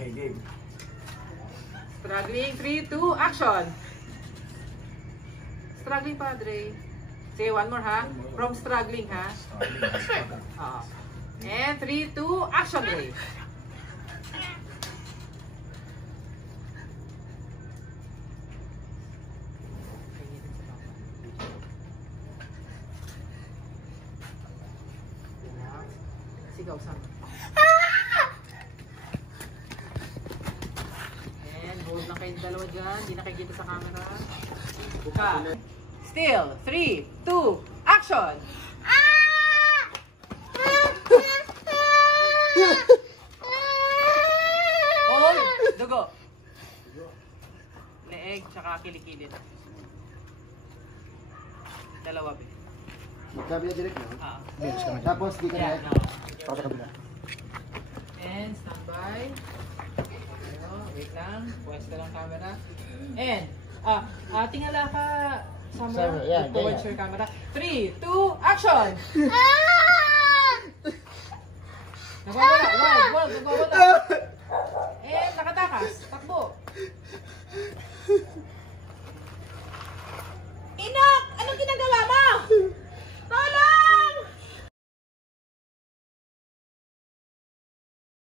Okay, game. Struggling, 3, 2, action! Struggling, Padre. Say one more, ha? From struggling, ha? And 3, 2, action, Ray. Sigaw sama. And hold lang kayong dalawa dyan. Hindi nakikita sa camera. Buka. Still. 3, 2, action! Hold. Dugo. Leeg, tsaka kilikilid. Dalawa, be. Magkabila direct na? Meron ka na. Tapos di ka na. Yeah, no. Para sa kabila. And standby. Wait lang. Pwesto lang camera. And, tingala ka, Summer, yeah, towards your camera. 3, 2, action! Nagwawala, wag, nagwawala. And nakatakas, takbo.